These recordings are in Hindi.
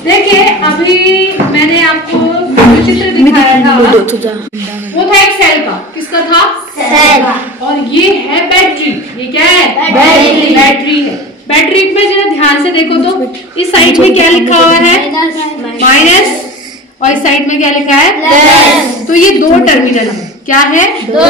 देखिए अभी मैंने आपको जो चित्र दिखाया था वो था एक सेल का। किसका था? सेल का। और ये है बैटरी। ये क्या है? बैटरी है। बैटरी में जरा ध्यान से देखो तो इस साइड में क्या लिखा हुआ है? माइनस। और इस साइड में क्या लिखा है? प्लस। तो ये दो टर्मिनल है। क्या है? दो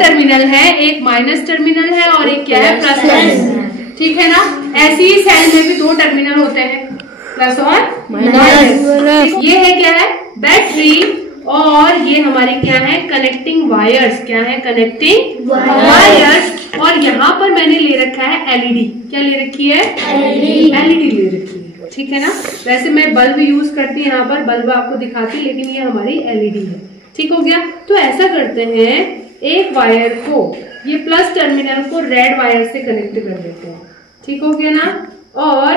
टर्मिनल है। एक माइनस टर्मिनल है और एक क्या है? Plus terminal. ठीक है ना? ऐसे ही सेल में भी दो टर्मिनल होते हैं, प्लस और माइनस। ये है क्या है? बैटरी। और ये हमारे क्या है? Connecting wires. क्या है? Connecting wires. और यहाँ पर मैंने ले रखा है एलईडी। क्या ले रखी है? एलईडी ले रखी है। ठीक है ना? वैसे मैं बल्ब यूज करती यहाँ पर, बल्ब आपको दिखाती, लेकिन ये हमारी एलईडी है। ठीक हो गया? तो ऐसा करते हैं, एक वायर को, ये प्लस टर्मिनल को रेड वायर से कनेक्ट कर देते हैं। ठीक हो गया ना? और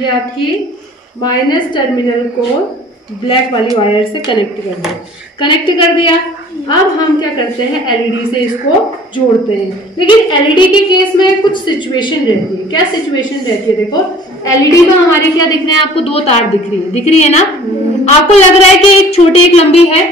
ये आपकी माइनस टर्मिनल को ब्लैक वाली वायर से कनेक्ट कर दिया। कनेक्ट कर दिया। अब हम क्या करते हैं? एलईडी से इसको जोड़ते हैं। लेकिन एलईडी के केस में कुछ सिचुएशन रहती है। क्या सिचुएशन रहती है? देखो एलईडी में हमारे क्या दिख रहे हैं? आपको दो तार दिख रही है ना? आपको लग रहा है कि एक छोटी एक लंबी है,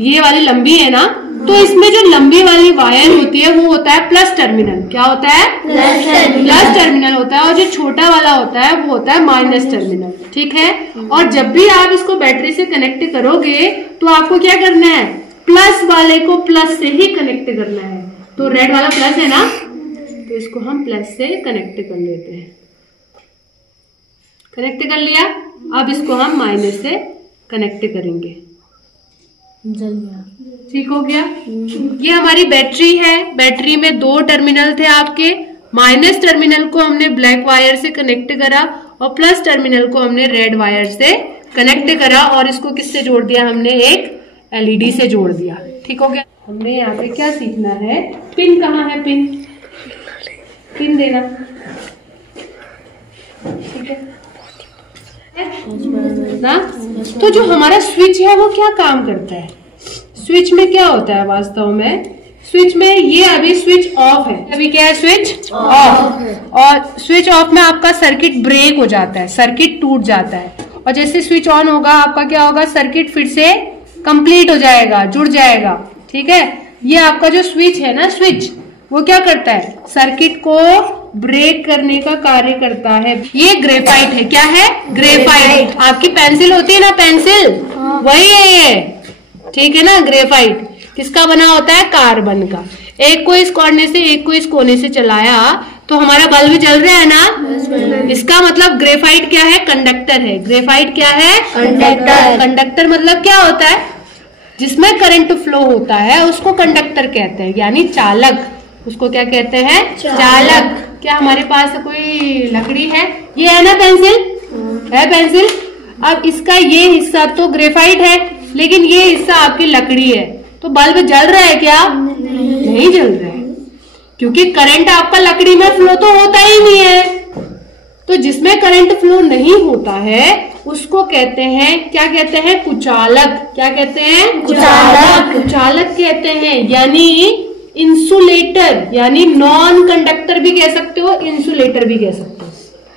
ये वाली लंबी है ना? तो इसमें जो लंबी वाली वायर होती है वो होता है प्लस टर्मिनल। क्या होता है? प्लस टर्मिनल होता है। और जो छोटा वाला होता है वो होता है माइनस टर्मिनल। ठीक है? और जब भी आप इसको बैटरी से कनेक्ट करोगे तो आपको क्या करना है? प्लस वाले को प्लस से ही कनेक्ट करना है। तो रेड वाला प्लस है ना, तो इसको हम प्लस से कनेक्ट कर लेते हैं। कनेक्ट कर लिया। अब इसको हम माइनस से कनेक्ट करेंगे। ठीक हो गया? ये हमारी बैटरी है। बैटरी में दो टर्मिनल थे आपके। माइनस टर्मिनल को हमने ब्लैक वायर से कनेक्ट करा और प्लस टर्मिनल को हमने रेड वायर से कनेक्ट करा। और इसको किससे जोड़ दिया? हमने एक एलईडी से जोड़ दिया। ठीक हो गया? हमने यहाँ पे क्या सीखना है? पिन कहाँ है? पिन देना। ठीक है ना? तो जो हमारा स्विच है वो क्या काम करता है? स्विच में क्या होता है वास्तव में? स्विच में ये अभी स्विच ऑफ है। अभी क्या है? Switch off. और स्विच ऑफ में आपका सर्किट ब्रेक हो जाता है, सर्किट टूट जाता है। और जैसे स्विच ऑन होगा आपका क्या होगा? सर्किट फिर से कंप्लीट हो जाएगा, जुड़ जाएगा। ठीक है? ये आपका जो स्विच है ना, स्विच वो क्या करता है? सर्किट को ब्रेक करने का कार्य करता है। ये ग्रेफाइट है। क्या है? ग्रेफाइट। आपकी पेंसिल होती है ना, पेंसिल, वही है ये। ठीक है ना? ग्रेफाइट किसका बना होता है? कार्बन का। एक को इस कोने से एक को इस कोने से चलाया तो हमारा बल्ब जल रहा है ना? इसका मतलब ग्रेफाइट क्या है? कंडक्टर है। ग्रेफाइट क्या है? कंडक्टर। कंडक्टर मतलब क्या होता है? जिसमें करंट फ्लो होता है उसको कंडक्टर कहते हैं, यानी चालक। उसको क्या कहते हैं? चालक। क्या हमारे पास कोई लकड़ी है? ये है ना पेंसिल? है पेंसिल। अब इसका ये हिस्सा तो ग्रेफाइट है, लेकिन ये हिस्सा आपकी लकड़ी है। तो बल्ब जल रहा है क्या? नहीं जल रहा है, क्योंकि करंट आपका लकड़ी में फ्लो तो होता ही नहीं है। तो जिसमें करंट फ्लो नहीं होता है उसको कहते हैं, क्या कहते हैं? कुचालक। क्या कहते हैं? कुचालक। कुचालक कहते हैं, यानी इंसुलेटर, यानी नॉन कंडक्टर भी कह सकते हो, इंसुलेटर भी कह सकते हो।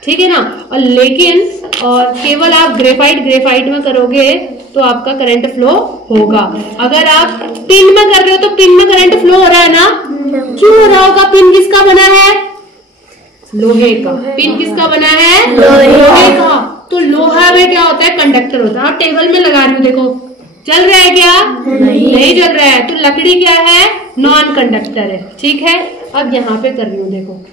ठीक है ना? और लेकिन और केवल आप ग्रेफाइट में करोगे तो आपका करंट फ्लो होगा। अगर आप पिन में कर रहे हो तो पिन में करंट फ्लो हो रहा है ना? क्यों हो रहा होगा? पिन किसका बना है? लोहे का। पिन किसका बना है? लोहे का। तो लोहा में क्या होता है? कंडक्टर होता है। आप टेबल में लगा रही हो, देखो चल रहा है क्या? नहीं चल रहा है। तो लकड़ी क्या है? नॉन कंडक्टर है। ठीक है? अब यहाँ पे कर रही हूँ, देखो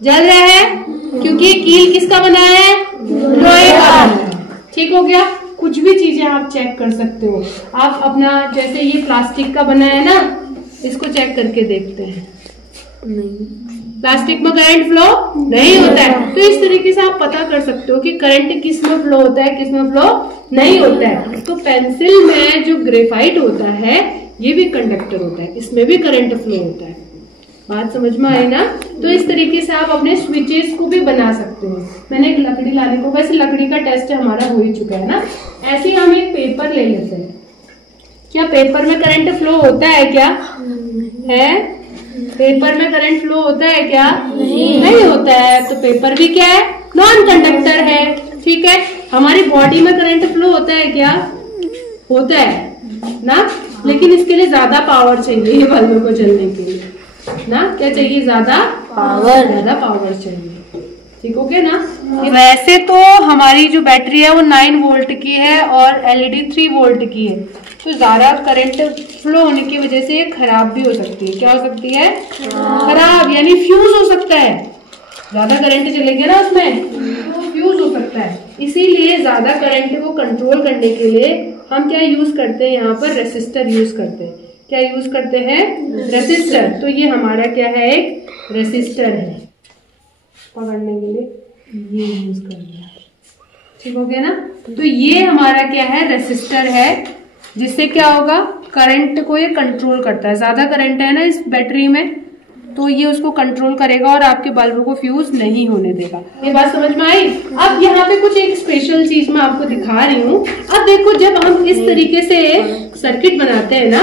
जल रहा है, क्योंकि कील किसका बना है? लोहे का। ठीक हो गया? कुछ भी चीजें आप चेक कर सकते हो। आप अपना, जैसे ये प्लास्टिक का बना है ना, इसको चेक करके देखते हैं। नहीं, प्लास्टिक में करंट फ्लो नहीं होता है। तो इस तरीके से आप पता कर सकते हो कि करंट किस में फ्लो होता है, किस में फ्लो नहीं होता है। तो पेंसिल में जो ग्रेफाइट होता है ये भी कंडक्टर होता है, इसमें भी करंट फ्लो होता है। बात समझ में आई ना? तो इस तरीके से आप अपने स्विचेस को भी बना सकते हो। मैंने एक लकड़ी लाने को, वैसे लकड़ी का टेस्ट हमारा हो ही चुका है ना। ऐसे ही हम एक पेपर ले लेते हैं। क्या पेपर में करंट फ्लो होता है क्या? है पेपर में करंट फ्लो होता है क्या? नहीं होता है। तो पेपर भी क्या है? नॉन कंडक्टर है। ठीक है, हमारी बॉडी में करंट फ्लो होता है क्या? होता है ना, लेकिन इसके लिए ज्यादा पावर चाहिए ये बल्ब को चलने के लिए ना। क्या चाहिए? ज्यादा पावर चाहिए। ठीक हो गया ना। वैसे तो हमारी जो बैटरी है वो 9 वोल्ट की है और एलईडी 3 वोल्ट की है, तो ज्यादा करंट फ्लो होने की वजह से ये खराब भी हो सकती है। क्या हो सकती है? खराब, यानी फ्यूज हो सकता है। ज्यादा करंट चलेगा ना उसमें तो फ्यूज हो सकता है। इसीलिए ज्यादा करंट को कंट्रोल करने के लिए हम क्या यूज करते हैं? यहाँ पर रेसिस्टर यूज करते हैं। क्या यूज करते हैं? रेसिस्टर। तो ये हमारा क्या है? एक रेसिस्टर है। पकड़ने के लिए ये यूज करना है। ठीक हो गया ना। तो ये हमारा क्या है? रेसिस्टर है, जिससे क्या होगा? करंट को ये कंट्रोल करता है। ज्यादा करंट है ना इस बैटरी में, तो ये उसको कंट्रोल करेगा और आपके बल्ब को फ्यूज नहीं होने देगा। ये बात समझ में आई? अब यहाँ पे कुछ एक स्पेशल चीज मैं आपको दिखा रही हूँ। अब देखो, जब हम इस तरीके से सर्किट बनाते हैं ना,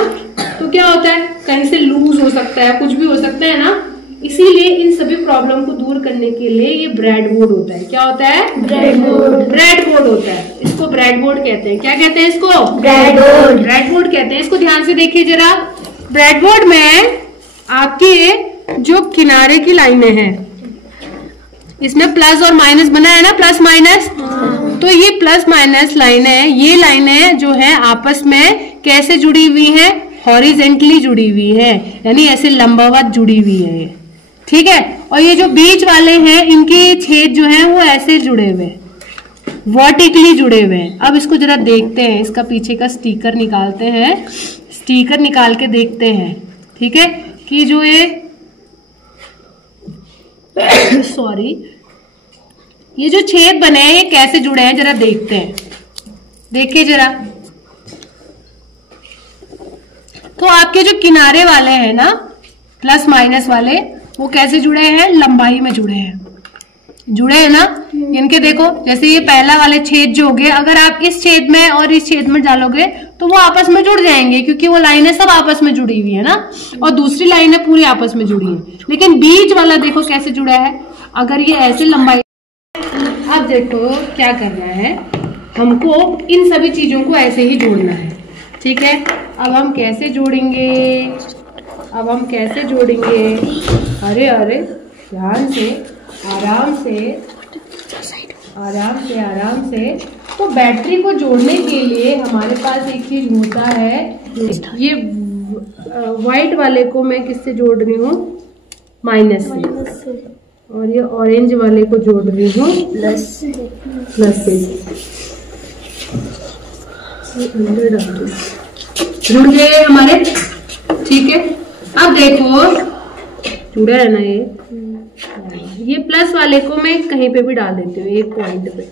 तो क्या होता है? कहीं से लूज हो सकता है, कुछ भी हो सकता है ना। इसीलिए इन सभी प्रॉब्लम को दूर करने के लिए ये ब्रेडबोर्ड होता है। क्या होता है? ब्रेडबोर्ड होता है। इसको ब्रेडबोर्ड कहते हैं। क्या कहते हैं इसको? ब्रेडबोर्ड कहते हैं। इसको ध्यान से देखिए जरा। ब्रेडबोर्ड में आपके जो किनारे की लाइनें हैं, इसमें प्लस और माइनस बना है ना, प्लस माइनस। तो ये प्लस माइनस लाइनें, ये लाइनें जो है आपस में कैसे जुड़ी हुई है? हॉरिजेंटली जुड़ी हुई है, यानी ऐसे लंबवत जुड़ी हुई है ये। ठीक है, और ये जो बीच वाले हैं, इनके छेद जो हैं वो ऐसे जुड़े हुए, वर्टिकली जुड़े हुए हैं। अब इसको जरा देखते हैं, इसका पीछे का स्टिकर निकालते हैं। स्टिकर निकाल के देखते हैं, ठीक है, कि जो ये सॉरी, ये जो छेद बने हैं ये कैसे जुड़े हैं, जरा देखते हैं। देखिए जरा, तो आपके जो किनारे वाले हैं ना, प्लस माइनस वाले, वो कैसे जुड़े हैं? लंबाई में जुड़े हैं। जुड़े हैं ना। इनके देखो, जैसे ये पहला वाले छेद जो हो गए, अगर आप इस छेद में और इस छेद में डालोगे तो वो आपस में जुड़ जाएंगे, क्योंकि वो लाइनें सब आपस में जुड़ी हुई है ना, और दूसरी लाइनें पूरी आपस में जुड़ी है। लेकिन बीच वाला देखो कैसे जुड़ा है। अगर ये ऐसे लंबाई, अब देखो क्या करना है, हमको इन सभी चीजों को ऐसे ही जोड़ना है। ठीक है, अब हम कैसे जोड़ेंगे? अरे अरे, ध्यान से, आराम से। तो बैटरी को जोड़ने के लिए हमारे पास एक चीज होता है। ये व्हाइट वाले को मैं किससे जोड़ रही हूँ? माइनस से। और ये ऑरेंज वाले को जोड़ रही हूँ प्लस से। जुड़ गए हमारे। ठीक है, अब देखो जुड़ा है ना ये प्लस वाले को मैं कहीं पे भी डाल देती हूँ, एक पॉइंट पे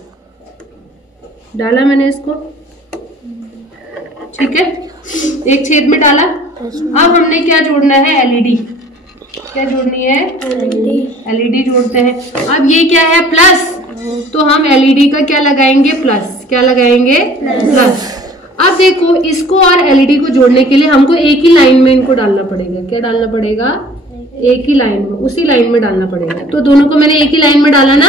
डाला मैंने इसको। ठीक है, एक छेद में डाला। अब हमने क्या जोड़ना है? एलईडी। क्या जोड़नी है? एलईडी जोड़ते हैं। अब ये क्या है? प्लस, तो हम एलईडी का क्या लगाएंगे? प्लस। क्या लगाएंगे? प्लस। अब देखो, इसको और एलईडी को जोड़ने के लिए हमको एक ही लाइन में इनको डालना पड़ेगा। क्या डालना पड़ेगा? एक ही लाइन में, उसी लाइन में डालना पड़ेगा। तो दोनों को मैंने एक ही लाइन में डाला ना,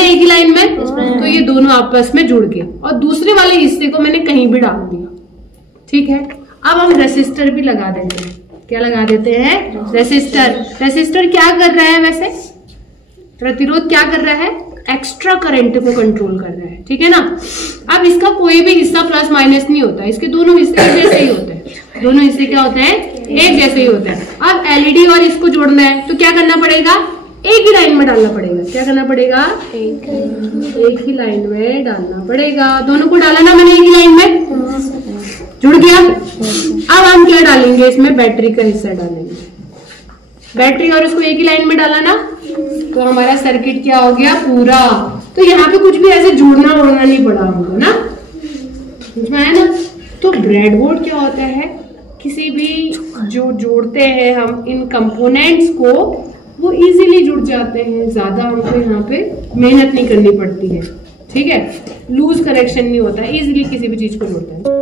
एक ही लाइन में, तो ये दोनों आपस में जुड़ गए। और दूसरे वाले हिस्से को मैंने कहीं भी डाल दिया। ठीक है, अब हम रेसिस्टर भी लगा देते हैं। क्या लगा देते हैं? रेसिस्टर क्या कर रहा है? वैसे प्रतिरोध क्या कर रहा है? एक्स्ट्रा करंट को कंट्रोल कर रहा है। ठीक है ना। अब इसका कोई भी हिस्सा प्लस माइनस नहीं होता, इसके दोनों हिस्से एक जैसे ही होते हैं। दोनों हिस्से क्या होते हैं? एक जैसे ही होते हैं। अब एलईडी और इसको जोड़ना है, तो क्या करना पड़ेगा? एक ही लाइन में डालना पड़ेगा। क्या करना पड़ेगा? एक ही लाइन में डालना पड़ेगा। दोनों को डाला ना मैंने एक ही लाइन में, जुड़ गया। अब हम क्या डालेंगे इसमें? बैटरी का हिस्सा डालेंगे। बैटरी और इसको एक ही लाइन में डाला ना, तो हमारा सर्किट क्या हो गया? पूरा। तो यहाँ पे कुछ भी ऐसे जोड़ना ओड़ना नहीं पड़ा हमको ना, समझ में आया ना। तो ब्रेडबोर्ड क्या होता है? किसी भी जो जोड़ते हैं हम इन कंपोनेंट्स को, वो इजीली जुड़ जाते हैं। ज्यादा हमको यहाँ पे मेहनत नहीं करनी पड़ती है। ठीक है, लूज कनेक्शन नहीं होता है, इजीली किसी भी चीज को जोड़ते हैं।